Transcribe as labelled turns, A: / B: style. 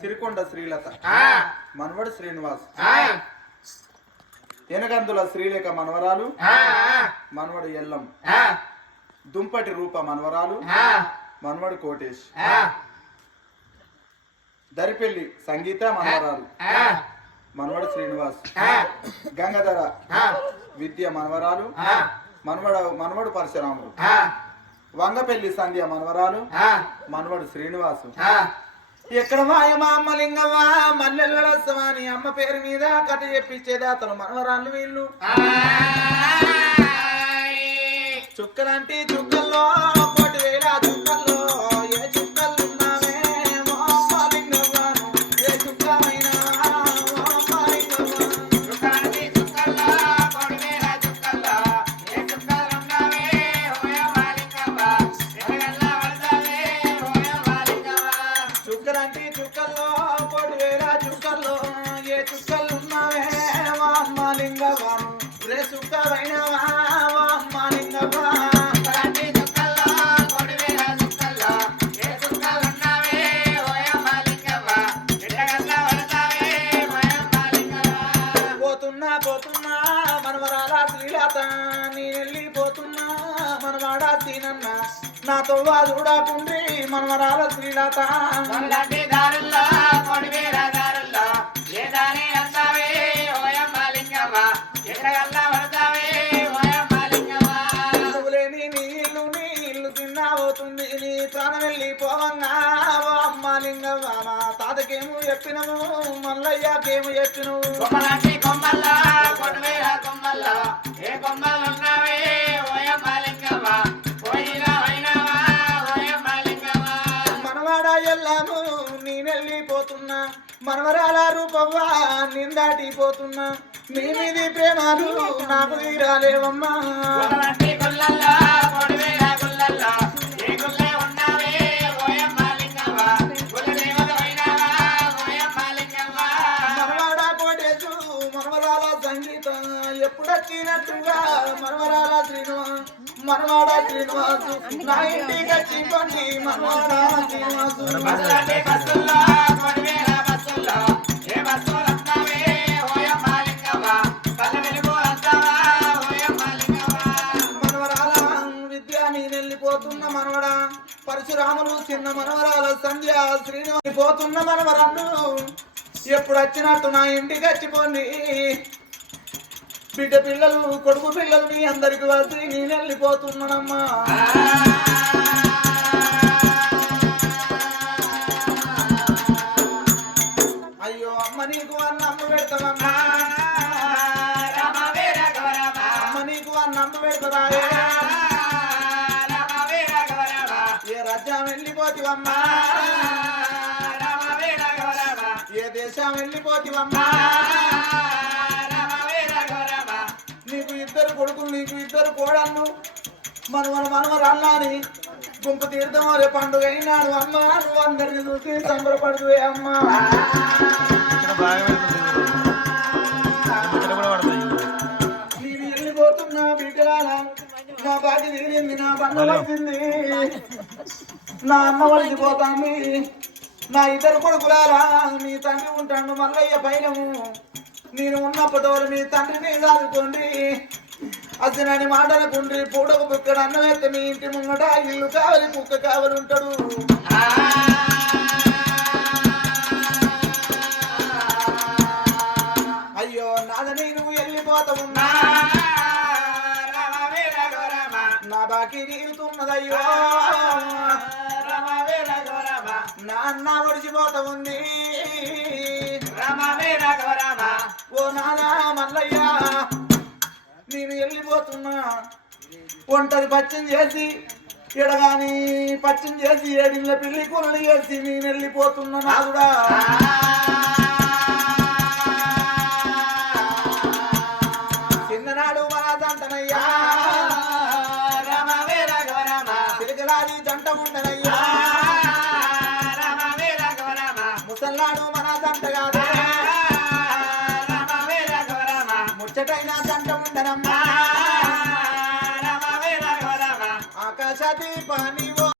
A: సిరికొండ శ్రీలత. మనవడు శ్రీనివాస్. ఎనగందుల శ్రీలేఖ మనవరాలు. మనవడు ఎల్లం. దుంపటి రూప మనవరాలు. మనవడు కోటేష్. దరిపెల్లి సంగీత మనవరాలు. మనవడు శ్రీనివాస్. గంగాధర విద్య మనవరాలు. మనవడ మనవడు పరశురాముడు. వంగపెల్లి సంధ్య మనవరాలు. మనవడు శ్రీనివాసు. ఎక్కడ మాయ మా అమ్మ లింగవ్వా మల్లెల్లడస్తమా నీ అమ్మ పేరు మీద కథ చెప్పించేది అతను మనవరాళ్ళు వీళ్ళు. చుక్కలంటి నాతో చుక్కమైనవా మా అమ్మ మనవరాల శ్రీలత. నేను వెళ్ళిపోతున్నా నీ ప్రాణం వెళ్ళిపోవంగా ఓ అమ్మ లింగవ్వ మా తాతకేమో చెప్పినము మల్లయ్యకేమో చెప్పినవు.
B: కొమ్మలాంటి కొమ్మల్లా కొట్టువేల కొమ్మల్లా. ఏ కొమ్మలు ఉన్నావే ఓయమ్మ లింగమ్మ పోయినా అయినావా ఓయమ్మ లింగమ్మ
A: మనవాడ ఎల్లాము నేనెళ్ళిపోతున్నా. మనవరాల రూపవ్వా నిందాటిపోతున్నా. నీ మీది ప్రేమాలు నాకు తీరాలేవమ్మా. మనవరాల సంగీతం. ఎప్పుడొచ్చినట్టుగా మనవరాల శ్రీనివాస్ మనవాడ శ్రీనివాసు నా ఇంటికి వచ్చి కొన్ని మనవాడ శ్రీనివాసు
B: ఏ బస్సులు
A: మనవరాల విద్య నేను వెళ్ళిపోతున్న మనవడ. పరశురాములు చిన్న మనవరాల సంధ్య శ్రీనివాసి పోతున్న మనవరన్ను ఎప్పుడు వచ్చినట్టు నా ఇంటికి వచ్చిపోండి బిడ్డ పిల్లలు కొడుకు పిల్లలు మీ అందరికి వచ్చి నేను వెళ్ళిపోతున్నానమ్మా. అయ్యో అమ్మ నీకు అన్న అమ్మ పెడతావమ్మా అమ్మ నీకు అన్న అమ్మ పెడతారా? ఏ రాజ్యం వెళ్ళిపోతివమ్మా. దేశం వెళ్ళిపోతివమ్మా నీకు ఇద్దరు కొడుకులు నీకు ఇద్దరు కోడళ్ళు. మనవన మనవరాళ్ళని గుంపు తీర్థం రే పండుగ అయినాడు అమ్మ. నువ్వు అందరిని చూసి సంబరపడుతువే అమ్మా. నేను వెళ్ళిపోతున్నా బిడ్డలాల నా బాకి తీరింది నా బండ వచ్చింది. నా అమ్మ వలిసిపోతాంది నా ఇద్దరు కొడుకులారా మీ తండ్రి ఉంటాడు మల్లయ్య పైనము. నేను ఉన్నప్పటి మీ తండ్రిని సాదుకోండి అసలు మాటలకుండ్రి పూడకు అన్నం ఎత్తే మీ ఇంటి ముంగట ఇల్లు కావలి కుక్క కావలి ఉంటాడు. అయ్యో నాద నేను
B: వీర గౌరవ
A: నా బాకీ తీరుతున్నదయ్యో.
B: నాన్న
A: నా అన్న ఒడిచిపోతా ఉంది.
B: రామ వీర
A: ఓ నానా మల్లయ్య. నేను వెళ్ళిపోతున్నా. ఒంటరి పచ్చం చేసి ఎడగాని పచ్చం చేసి ఏడిళ్ళ పిల్లి కూరలు చేసి నేను వెళ్ళిపోతున్నా నాదుడా
B: రామ వీర గౌరవ
A: ఆకాశ దీపాని